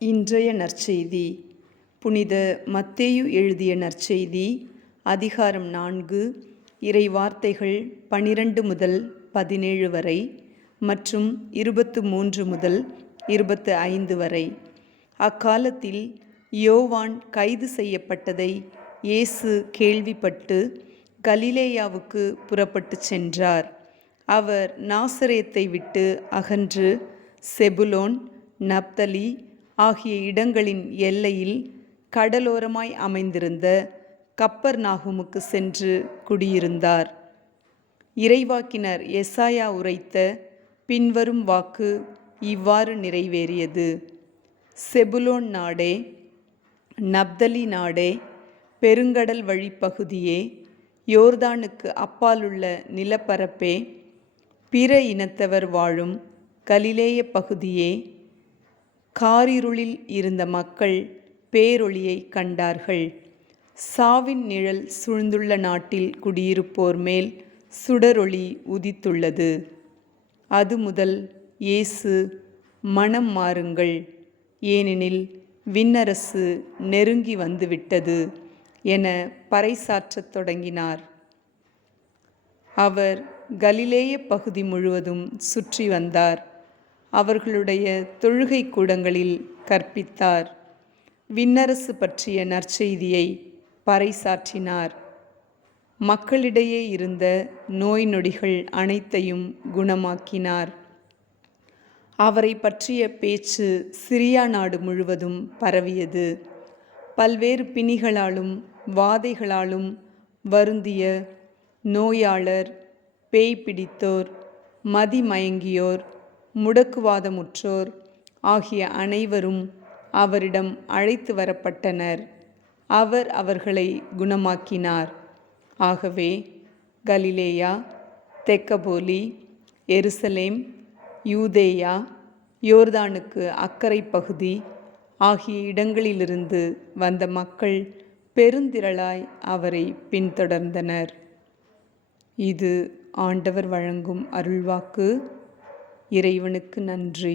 இன்றைய நற்செய்தி புனித மத்தேயு எழுதிய நற்செய்தி அதிகாரம் 4 இறை வார்த்தைகள் 12 முதல் 17 வரை மற்றும் 23 முதல் 25 வரை. அக்காலத்தில் யோவான் கைது செய்யப்பட்டதை இயேசு கேள்விப்பட்டு கலிலேயாவுக்கு புறப்பட்டுச் சென்றார். அவர் நாசரேத்தை விட்டு அகன்று செபுலோன், நப்தலி ஆகிய இடங்களின் எல்லையில் கடலோரமாய் அமைந்திருந்த கப்பர்நாகுமுக்கு சென்று குடியிருந்தார். இறைவாக்கினர் எசாயா உரைத்த பின்வரும் வாக்கு இவ்வாறு நிறைவேறியது. செபுலோன் நாடே, நப்தலி நாடே, பெருங்கடல் வழிப்பகுதியே, யோர்தானுக்கு அப்பாலுள்ள நிலப்பரப்பே, பிற இனத்தவர் வாழும் கலிலேய பகுதியே, காரிருளில் இருந்த மக்கள் பேரொளியை கண்டார்கள். சாவின் நிழல் சூழ்ந்துள்ள நாட்டில் குடியிருப்போர் மேல் சுடரொளி உதித்துள்ளது. அது முதல் இயேசு மனம் மாறுங்கள், ஏனெனில் விண்ணரசு நெருங்கி வந்துவிட்டது என பறைசாற்றத் தொடங்கினார். அவர் கலிலேய பகுதி முழுவதும் சுற்றி வந்தார். அவர்களுடைய தொழுகை கூடங்களில் கற்பித்தார். விண்ணரசு பற்றிய நற்செய்தியை பறைசாற்றினார். மக்களிடையே இருந்த நோய் நொடிகள் அனைத்தையும் குணமாக்கினார். அவரை பற்றிய பேச்சு சிரியா நாடு முழுவதும் பரவியது. பல்வேறு பிணிகளாலும் வாதைகளாலும் வருந்திய நோயாளர், பேய் பிடித்தோர், மதிமயங்கியோர், முடக்குவாதமுற்றோர் ஆகிய அனைவரும் அவரிடம் அழைத்து வரப்பட்டனர். அவர் அவர்களை குணமாக்கினார். ஆகவே கலிலேயா, தெக்கப்போலி, எருசலேம், யூதேயா, யோர்தானுக்கு அக்கரை பகுதி ஆகிய இடங்களிலிருந்து வந்த மக்கள் பெருந்திரளாய் அவரை பின்தொடர்ந்தனர். இது ஆண்டவர் வழங்கும் அருள்வாக்கு. இறைவனுக்கு நன்றி.